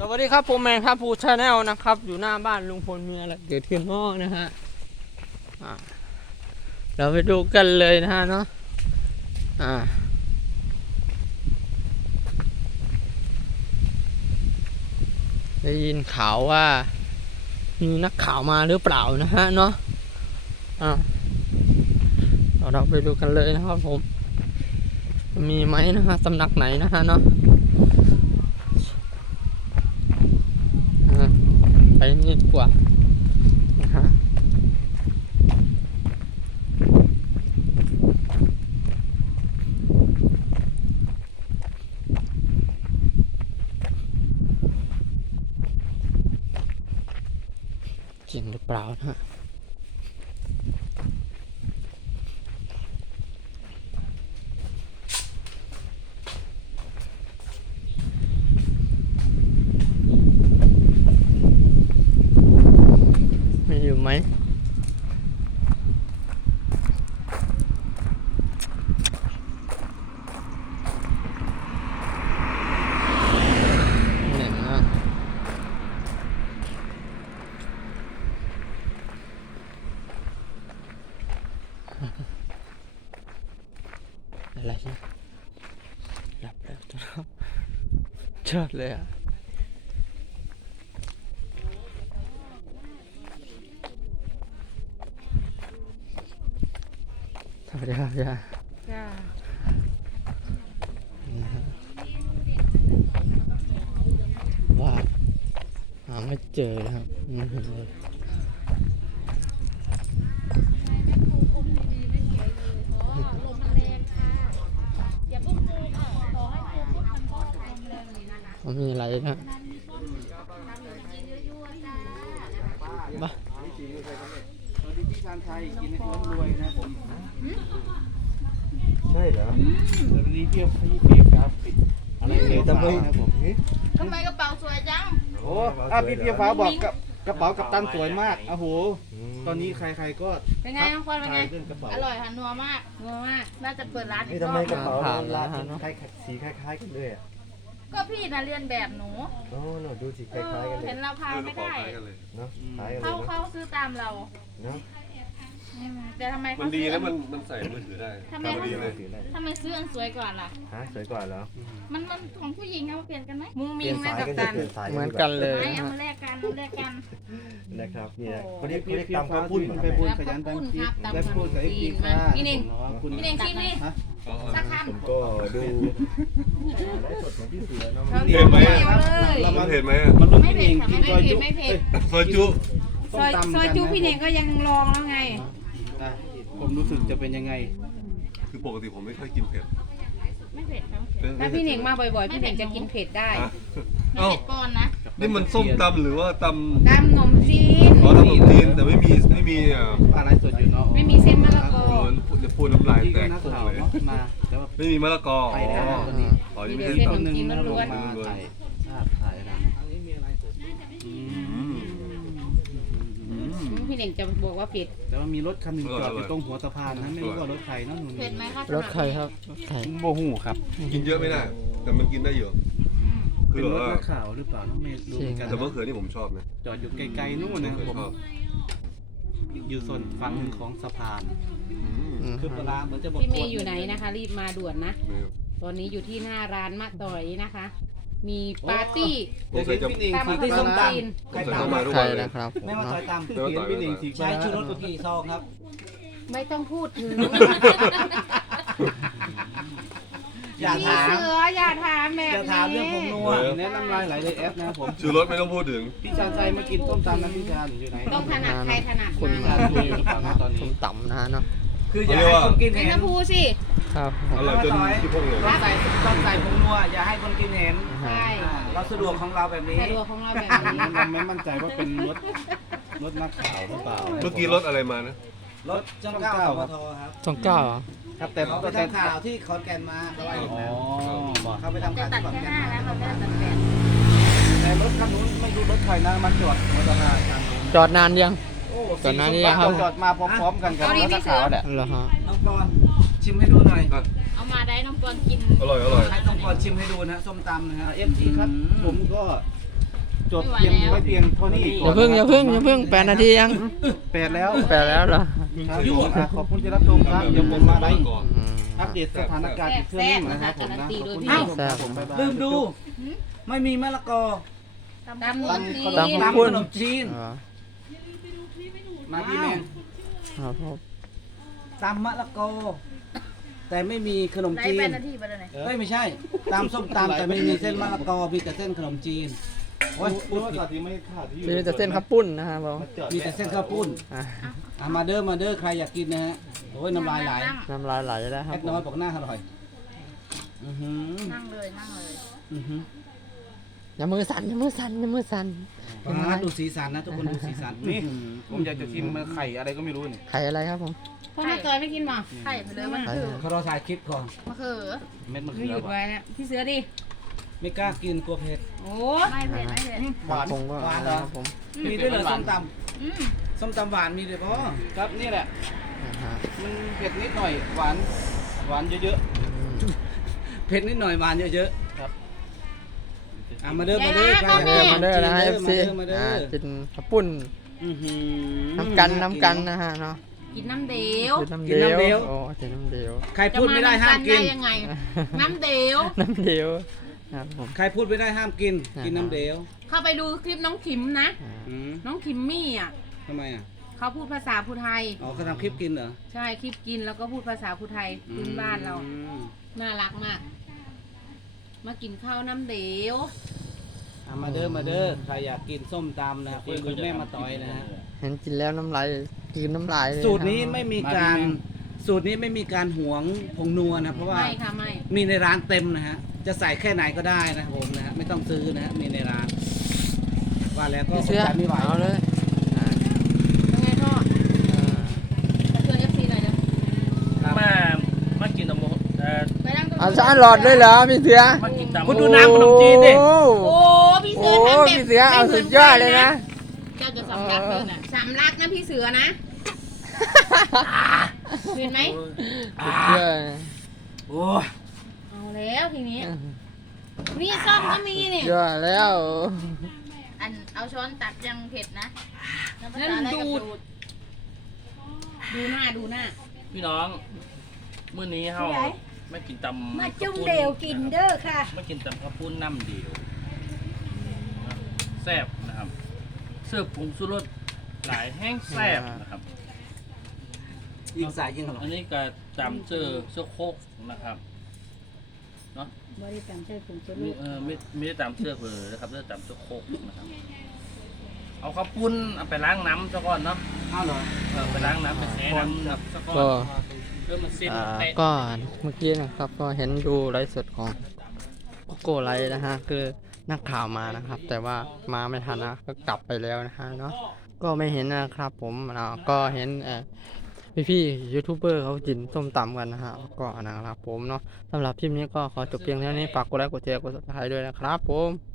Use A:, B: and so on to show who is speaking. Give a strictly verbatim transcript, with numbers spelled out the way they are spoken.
A: วัสดีครับผมแมนครับภูชาแนลนะครับอยู่หน้าบ้านลุงพลมีอะไรเกิดขึ้นบ้างนะฮะเราไปดูกันเลยนะฮะเนาะอ่าได้ยินข่าวว่ามีนักข่าวมาหรือเปล่านะฮะเนาะอ่าเราไปดูกันเลยนะครับผมมีไหมนะฮะสำนักไหนนะฮะเนาะไปนี่ดีกว่านะฮะจริงหรือเปล่านะฮะมีอยู่ไหมเนี่ยนะอะไรเนี่ยหลับแล้วจ้ะเชิดเลยอ่ะสวัสดีครับยาจ้าว่าหาไม่เจอนะครับอืมมันมีอะไรนะบ้า
B: สวัสดีพี่ชานชัยกินให้คนรวยนะผมใช่เหรอสวัสดีพี่พี่พี่ครับอะไรเนี่ยทำไมนะผม
C: ทำไมกระเป๋าสวยจัง
B: โอ้อาพี่พี่ฟ้าบอกกับกระเป๋ากับตันสวยมากโอ้โหตอนนี้ใครๆก็
C: เป็นไงน้องคนเป็นไงอร่อยค่ะนัวมากนัวมากน่าจะเปิดร้านอีกรอบ
B: ทำไมกระเป๋าร้านคล้ายสีคล้ายๆกันเลยอ่ะ
C: ก็พี่น่ะเรียนแบบหนู
B: โอ้หนูดูสีคล้ายๆกันเลย
C: เห็นเราพาไม่ได้
B: เนาะคล้ายกันเลย
C: เขาเขาซื้อตามเรา
B: เนาะ
C: แต่ทำไม
D: มันดีแล้วมันมันใส่มือถือได้
C: ทำไมเขาทำไมซื้ออันสวยกว่าล่ะ
B: ฮะสวยกว่าแล้ว
C: มันมันของผู้หญิงเอาเปลี่ยนกันไหมมุ้ง
B: มิ้
C: งไหมกับตัน
A: เหมือนกันเลย
C: เอามาแลกกันแลกกัน
B: นะครับนี่นะคนนี้พี่พี่ตามข้าวปุ้นไปปุ้นขยันตามคลิปได้พูดกับไอ้พี่ค่ะ
C: พี่เน่งพี่เน่งชิมนี่สักคำ
B: ผมก็ดูได้สดของพี่เสือเนาะ
D: เห็นไหม
C: เรา
D: มันเห็นไหม
C: มันไม่เผ็ดค่ะไม่เผ็ดไม่เผ็ด
D: ซอยจุ
E: ซอยซอยจุพี่เน่งก็ยังลองแล้วไง
B: ผมรู้สึกจะเป็นยังไง
D: คือปกติผมไม่ค่อยกินเผ็ด
C: ไม่เผ็ดครับ
E: ถ้าพี่เน่งมาบ่อยๆพี่เน่งจะกินเผ็ดได้
C: ไม่เผ็ดก่อนนะ
D: นี่มันส้มตำหรือว่าต
E: ำตำขนมจีน
D: อ๋อตำขนมจีนแต่ไม่มีไม่มีอ่ะ
B: อะไรสดอยู่เนาะ
E: ไม่มีเส้นมะละกอ
D: จะพูดน้ำลายแตกคงเลย
B: มา
D: ไม่มีมะละกออ๋ออ๋อนี่ไม่ใช่ตำ
E: ขนมจีนล้วน
B: ๆถ่ายถ่ายนะ
E: พี่เน่งจะบอกว่าเผ็ด
B: แต่ว่ามีรถคันหนึ่งจอดอยู่ตรงหัวสะพานนั้นไม่รู้ว่ารถใครนะหนู
C: เผ็ดไหมครับ
A: รถใครครับรถใคร
B: โบหูครับ
D: กินเยอะไม่ได้แต่มันกินได้เยอะ
B: คือรถนักข่าวหรือเปล่าน้องเมย์ดูกัน
D: แต่มะเขือนี่ผมชอบนะ
B: จอดอยู่ไกลๆนู่นนะครับผมอยู่ส่วนฝั่งของสะพานคือเวลาเหมือนจะบอก
E: พี่เมย์อยู่ไหนนะคะรีบมาด่วนนะตอนนี้อยู่ที่หน้าร้านมะต่อยนะคะมีปาร์ตี้
B: ตามที่ส้มตำ
D: ใครตามมา
A: ใครนะครับ
B: ไม่มาซอยตามคือเขียนพี่หนิงสีใช้ชูรสกุกี่ซองครับ
E: ไม่ต้องพูดถึง
B: อย่าถาม
E: เสืออย่าถามแบบนี้
B: อย่าถามเรื่องผมนัวแนะนำลายหลายเลยแอปนะผม
D: ชูรสไม่ต้องพูดถึง
B: พี่ชาญชัยมากินส้มตำนะพี่ชาญอยู่ไหน
E: ต้องถนัดใครถนัด
A: คุณ
E: มา
A: ที่ส้มตำนะเนาะ
B: คืออย่าให้คนกินเห็น
E: ไม่ต้องพูดสิ
A: ครับ
D: อะไรจนที่พวกเลย
B: ต้องใส่ต้องใส่ผงนัวอย่าให้คนกินเห็น
E: ใช่
B: เราสะดวกของเราแบบนี้
E: สะดวกของเราแบบนี้
B: เราไม่มั่นใจว่าเป็นรถรถนักข่าวหรือเปล่า
D: เมื่อกี้รถอะไรมานะ
B: รถช่องเก้าปทครับ
A: ช่องเก้า
B: ครับแต่เขาไปทำข่าวที่ขอนแก่นมาเขาไปเขาไปทำข่าวที่ขอนแก่นมาแล้วเขาไม่ได้ตัดแปดแต่รถคันนู้นไม่รู้รถใครนะมาจอดมอเตอร์ไซค์
A: จอดนานยัง
B: จอดนานยังครับจอดมาพร้อมๆกันกับรถนักข่าวแหละ
A: เหรอฮะ
B: น้องปอนชิมให้ดูหน่อย
C: เอามาได้น้องปอนกิน
D: อร่อยอร่อย
B: ให้น้องปอนชิมให้ดูนะส้มตำนะฮะเอฟซีครับผมก็จดเพียงไว้เพียงเท่านี้
A: อย่าเพิ่งอย่าเพิ่งอย่าเพิ่งแปดนาทียัง
B: แปดแล้ว
A: แปดแล้วเหรอ
B: ครับผมอ่ะขอบคุณที่รับชมครับเดี๋ยวผมมาไลฟ์
A: อืม
B: อัปเดตสถานการณ์อีกเทื่อนึงนะครับผมนะขอบคุณ
A: แซ่
B: ที่
A: บ
B: รับชมครับผมบ๊ายบายลืมดู ไม่มีมะละกอ
C: ตำ
E: ตำ
C: ร
E: ร
C: ว
E: ว
C: จ
E: จ
C: ที
A: ตำ
B: ตำขนมจีน
A: อ่า
B: มาพี่แมง
A: ครับผม
B: ตำมะละกอ แต่ไม่มีขนม
C: ไล่
B: จี
C: แป
B: น
C: ดนาทีไปเลยไหน
B: เอ้ยไม่ใช่ตำส้มตำแต่ไม่มีเส้นมะละกอมีแต่เส้นขนมจีนโอ้ยพูดผิด
A: มีแต่เส้นข้าวปุ้นนะครับผม
B: มีแต่เส้นข้าวปุ้น
A: อ่ะ
B: อ่ะมาเด้อมาเด้อใครอยากกินนะฮะโอ้ยน้ำลายไหล
C: นั่ง
A: น้ำลายไหลแล้วครั
B: แอบ ด
A: ผ
B: น้อย
A: ม
B: บอกหน้าอร่อยอือหือ
C: นั่งเลยนั่งเลย
B: อือหือ
A: อย่ามือสั่นอย่ามือสั่นอย่ามือสั่น
B: มาดูสีสันนะทุกคนดูสีสันนี่ผมอยากจะชิมไข่อะไรก็ไม่รู้นี่
A: ไข่อะไรครับผม
E: พ่อมาต่อยไม่กินหรอ
C: ไข่ไปเลยมัน
A: ไข่
C: คือ
B: เขารอถ่ายคลิปก่อน
C: มะเขือ
B: เม็ดมะ
E: ไม่
B: เขื
E: ห
B: อ
E: ยุดไว้แล้วพี่เสือดิ
B: ไม่กล้ากินกลัวเผ็ด
E: โอ้
C: ไม่เผ็ดไม่เผ็ด
B: หวาน
A: ผมก็
B: หวานเหรอ
A: ครับผม
B: มีด้วยเหรอส้มต
C: อืม
B: ำส้มตำหวานมีด้วยป่ะครับนี่แหละ
A: อ่าฮะ
B: มันเผ็ดนิดหน่อยหวานหวานเยอะ
A: อืม
B: ๆเผ็ดนิดหน่อยหวานเยอะๆครับอ่ะมาเด้อมาเด้อใคร
A: มาเด้อมาเด้อนะฮะ เอฟ ซี
B: มาเด้อ
A: อ่า
B: มาเด้อ
A: กินข้าวปุ้น
B: อื้อหือ
A: น้ำกันน้ำกันนะฮะเนาะ
E: กินน้ำเดียว
A: กินน้ำ
B: กินน้ำเดี
A: เดี
B: ย
A: ยว วโอ้กินน้ำเดียว
B: ใครพูดไม่ได้ห้ามกิน
E: จะยังไง น้ำเดียว
A: น้ำเดียวครับผม
B: ใครพูดไม่ได้ห้ามกิน
A: อ่า
B: กินน้ำเดียว
E: เข้าไปดูคลิปน้องขิมนะ
A: อ่า
B: อืม
E: น้องขิมมี่อ่ะ
B: ทำไมอ่ะ
E: เขาพูดภาษาพูไทย
B: อ๋อเขาทำคลิปกินเหรอ
E: ใช่คลิปกินแล้วก็พูดภาษาพูไทยพื้นบ้านเรา
B: อืม
E: น่ารักมาก มากินข้าวน้ำเดียว
B: อ่ะมาเด้อมาเด้อใครอยากกินส้มตำนะคุยกับแม่มาต่อยนะฮะ
A: เห็นกินแล้วน้ำลายกินน้ำลายเลย
B: สูตรนี้
A: คบ
B: ไม่มีการสูตรนี้ไม่มีการหวงผงนัวนะเพราะว่า
E: ไม่ค่ะไม่
B: มีในร้านเต็มนะฮะจะใส่แค่ไหนก็ได้นะครับผมนะฮะไม่ต้องซื้อนะฮะมีในร้านว่าแล้วก็
A: พี่เสื้อ
B: ใจไม่ไหว
A: เอาเลยอ่า
E: เป็นไงพ่อ
A: อ่า
E: เชิญเอฟซีหน่อยนะ
F: มามากินตำโมเอ่อ
C: ไปนั่งตรง
A: เอาชาหลอดเลยเหรอพี่เสือ
F: มากินตำ
B: คุณดูน้ำขนมจีนดิ
A: โอ้
E: โอ้พี่
A: โห
E: เสือทำแบบ
A: พี่เสือเอาสุดยอดเลยนะ
E: เจ้าจะสำลักเลยนะสำลักนะพี่เสือนะเห็นไหม
A: สุดยอด
B: โอ้ย
E: เอาแล้วทีนี้ นี่ซ่อมก็มีนี่
A: ยอดแล้ว
C: อันเอาช้อนตักยังเผ็ดนะแล้วภา
E: นั่
C: ษาน อะไรกับ
E: ดูด
C: ดูด
E: ดูหน้าดูหน้า
F: พี่น้องมื้อนี้เฮาไม่กินตำ
G: มาจุ่มเดียวกินเด้อค่ะ
F: ไม่กินตำข้าวปุ้นน้ำเดียวนะแซ่บนะครับเสื้อผงสุรสหลายแห้งแซ่บนะครับ
B: ยิงสายยิงหรอ
F: อันนี้ก็ตำเสื้อเสื้อโคกนะครับเนาะ
G: บริการใช้ผงชูร
F: มี
G: ส
F: เออไม่ไม่ได้ตำเสื้อเผลอนะครับเสื้อตำเสื้อโคกนะครับเอาข้าวปุ้นเอาไปล้างน้ำซะก่อนเนาะ
B: อ้าวเหรอ
F: เออไปล้างน้ำไปแช่น้ำซะก่อน
A: ก็
F: เพื่อมันสิ้น
A: อ่า
F: เตะ
A: ก็เมื่อกี้นะครับก็เห็นดูไลฟ์สดของโกโก้ไลฟ์นะฮะคือนักข่าวมานะครับ แต่ว่ามาไม่ทันนะก็กลับไปแล้วนะฮะเนาะก็ไม่เห็นนะครับผมอ่าก็เห็นเอ่อพี่ๆยูทูบเบอร์เขากินส้มตำกันนะฮะก็นะครับผมเนาะสำหรับคลิปนี้ก็ขอจบเพียงเท่านี้ฝากกดไลค์กดแชร์กดซับสไครต์ด้วยนะครับผม